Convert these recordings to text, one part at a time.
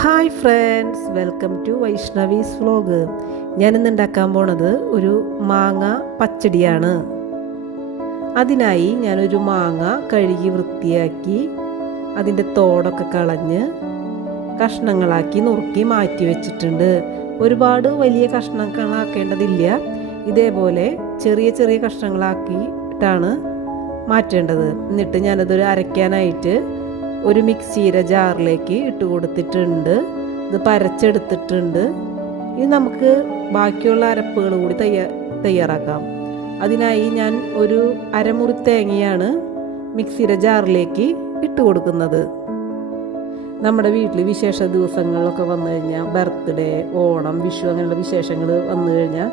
Hi friends, welcome to Vaishnavi's vlog. ഞാനിന്ന് ഉണ്ടാക്കാൻ പോണത് ഒരു മാങ്ങ പച്ചടിയാണ്. അതിനായി ഞാനൊരു മാങ്ങ കഴുകി വൃത്തിയാക്കി അതിൻ്റെ തോടൊക്കെ കളഞ്ഞ് കഷ്ണങ്ങളാക്കി നുറുക്കി മാറ്റി വെച്ചിട്ടുണ്ട്. ഒരുപാട് വലിയ കഷ്ണങ്ങളാക്കേണ്ടതില്ല, ഇതേപോലെ ചെറിയ ചെറിയ കഷ്ണങ്ങളാക്കിയിട്ടാണ് മാറ്റേണ്ടത്. എന്നിട്ട് ഞാനതൊരു അരയ്ക്കാനായിട്ട് ഒരു മിക്സിയുടെ ജാറിലേക്ക് ഇട്ട് കൊടുത്തിട്ടുണ്ട്. ഇത് പരച്ചെടുത്തിട്ടുണ്ട്. ഇനി നമുക്ക് ബാക്കിയുള്ള അരപ്പുകൾ കൂടി തയ്യാറാക്കാം. അതിനായി ഞാൻ ഒരു അരമുറി തേങ്ങയാണ് മിക്സിയുടെ ജാറിലേക്ക് ഇട്ട് കൊടുക്കുന്നത്. നമ്മുടെ വീട്ടിൽ വിശേഷ ദിവസങ്ങളിലൊക്കെ വന്നു കഴിഞ്ഞാൽ, ബർത്ത്ഡേ, ഓണം, വിഷു അങ്ങനെയുള്ള വിശേഷങ്ങൾ വന്നു കഴിഞ്ഞാൽ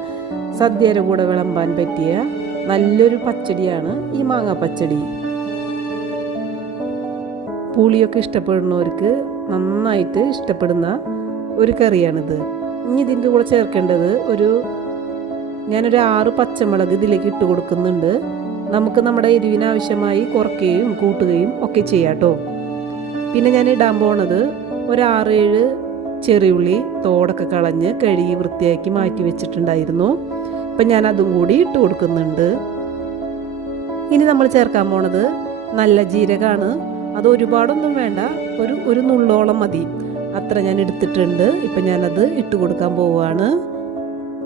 സദ്യയുടെ കൂടെ വിളമ്പാൻ പറ്റിയ നല്ലൊരു പച്ചടിയാണ് ഈ മാങ്ങ പച്ചടി. പുളിയൊക്കെ ഇഷ്ടപ്പെടുന്നവർക്ക് നന്നായിട്ട് ഇഷ്ടപ്പെടുന്ന ഒരു കറിയാണിത്. ഇനി ഇതിൻ്റെ കൂടെ ചേർക്കേണ്ടത് ഞാനൊരു 6 പച്ചമുളക് ഇതിലേക്ക് ഇട്ട് കൊടുക്കുന്നുണ്ട്. നമുക്ക് നമ്മുടെ എരിവിനാവശ്യമായി കുറയ്ക്കുകയും കൂട്ടുകയും ഒക്കെ ചെയ്യാം കേട്ടോ. പിന്നെ ഞാൻ ഇടാൻ പോണത് ഒരു 6-7 ചെറിയുള്ളി തോടൊക്കെ കളഞ്ഞ് കഴുകി വൃത്തിയാക്കി മാറ്റി വെച്ചിട്ടുണ്ടായിരുന്നു. ഇപ്പം ഞാൻ അതും കൂടി ഇട്ട് കൊടുക്കുന്നുണ്ട്. ഇനി നമ്മൾ ചേർക്കാൻ പോണത് നല്ല ജീരകമാണ്. അത് ഒരുപാടൊന്നും വേണ്ട, ഒരു നുള്ളോളം മതി, അത്ര ഞാൻ എടുത്തിട്ടുണ്ട്. ഇപ്പം ഞാനത് ഇട്ട് കൊടുക്കാൻ പോവുകയാണ്.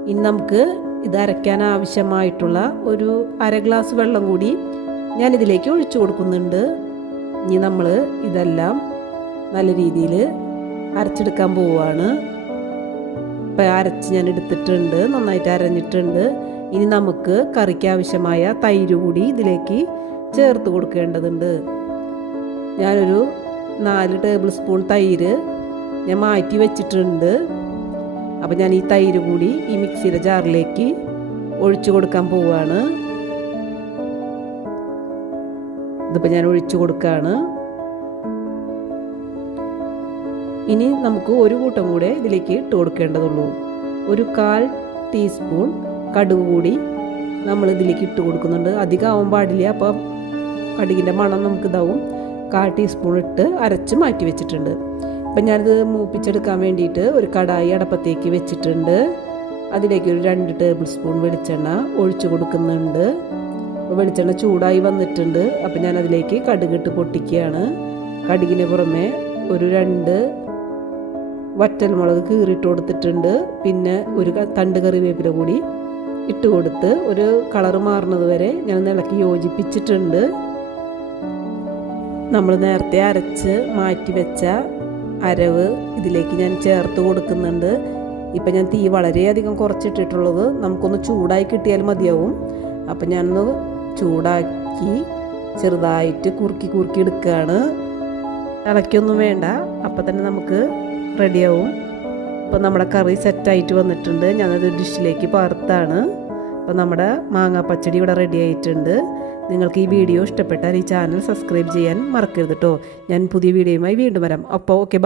ഇനി നമുക്ക് ഇത് അരയ്ക്കാൻ ആവശ്യമായിട്ടുള്ള ഒരു 1/2 ഗ്ലാസ് വെള്ളം കൂടി ഞാനിതിലേക്ക് ഒഴിച്ചു കൊടുക്കുന്നുണ്ട്. ഇനി നമ്മൾ ഇതെല്ലാം നല്ല രീതിയിൽ അരച്ചെടുക്കാൻ പോവുകയാണ്. ഇപ്പം അരച്ച് ഞാൻ എടുത്തിട്ടുണ്ട്, നന്നായിട്ട് അരഞ്ഞിട്ടുണ്ട്. ഇനി നമുക്ക് കറിക്ക് ആവശ്യമായ തൈര് കൂടി ഇതിലേക്ക് ചേർത്ത് കൊടുക്കേണ്ടതുണ്ട്. ഞാനൊരു 4 ടേബിൾ സ്പൂൺ തൈര് ഞാൻ മാറ്റി വെച്ചിട്ടുണ്ട്. അപ്പം ഞാൻ ഈ തൈര് കൂടി ഈ മിക്സിയുടെ ജാറിലേക്ക് ഒഴിച്ചു കൊടുക്കാൻ പോവുകയാണ്. ഇതിപ്പോൾ ഞാൻ ഒഴിച്ചു കൊടുക്കുകയാണ്. ഇനി നമുക്ക് ഒരു കൂട്ടം കൂടെ ഇതിലേക്ക് ഇട്ട് കൊടുക്കേണ്ടതുള്ളൂ. ഒരു 1/4 ടീസ്പൂൺ കടുക് കൂടി നമ്മൾ ഇതിലേക്ക് ഇട്ട് കൊടുക്കുന്നുണ്ട്. അധികം ആവാൻ പാടില്ല, അപ്പം കടുകിൻ്റെ മണം നമുക്ക് ഇതാവും. 1/4 ടീസ്പൂൺ ഇട്ട് അരച്ച് മാറ്റി വെച്ചിട്ടുണ്ട്. ഇപ്പം ഞാനിത് മൂപ്പിച്ചെടുക്കാൻ വേണ്ടിയിട്ട് ഒരു കടായി അടപ്പത്തേക്ക് വെച്ചിട്ടുണ്ട്. അതിലേക്ക് ഒരു 2 ടേബിൾ സ്പൂൺ വെളിച്ചെണ്ണ ഒഴിച്ചു കൊടുക്കുന്നുണ്ട്. വെളിച്ചെണ്ണ ചൂടായി വന്നിട്ടുണ്ട്. അപ്പം ഞാൻ അതിലേക്ക് കടുകിട്ട് പൊട്ടിക്കുകയാണ്. കടുകിന് പുറമെ ഒരു 2 വറ്റൽമുളക് കീറിയിട്ട് കൊടുത്തിട്ടുണ്ട്. പിന്നെ ഒരു തണ്ട് കറിവേപ്പില കൂടി ഇട്ട് കൊടുത്ത് ഒരു കളറ് മാറുന്നത് വരെ ഞാൻ ഇളക്കി യോജിപ്പിച്ചിട്ടുണ്ട്. നമ്മൾ നേരത്തെ അരച്ച് മാറ്റി വെച്ച അരവ് ഇതിലേക്ക് ഞാൻ ചേർത്ത് കൊടുക്കുന്നുണ്ട്. ഇപ്പം ഞാൻ തീ വളരെയധികം കുറച്ചിട്ടിട്ടുള്ളത്, നമുക്കൊന്ന് ചൂടായി കിട്ടിയാൽ മതിയാവും. അപ്പം ഞാനൊന്ന് ചൂടാക്കി ചെറുതായിട്ട് കുറുക്കി എടുക്കുകയാണ്. ഇളക്കൊന്നും വേണ്ട, അപ്പം തന്നെ നമുക്ക് റെഡിയാവും. അപ്പം നമ്മുടെ കറി സെറ്റായിട്ട് വന്നിട്ടുണ്ട്. ഞാനത് ഡിഷിലേക്ക് പകർത്താണ്. അപ്പം നമ്മുടെ മാങ്ങാ പച്ചടി ഇവിടെ റെഡി ആയിട്ടുണ്ട്. നിങ്ങൾക്ക് ഈ വീഡിയോ ഇഷ്ടപ്പെട്ടാൽ ഈ ചാനൽ സബ്സ്ക്രൈബ് ചെയ്യാൻ മറക്കരുത് കേട്ടോ. ഞാൻ പുതിയ വീഡിയോയുമായി വീണ്ടും വരാം. അപ്പോൾ ഓക്കെ, ബൈ.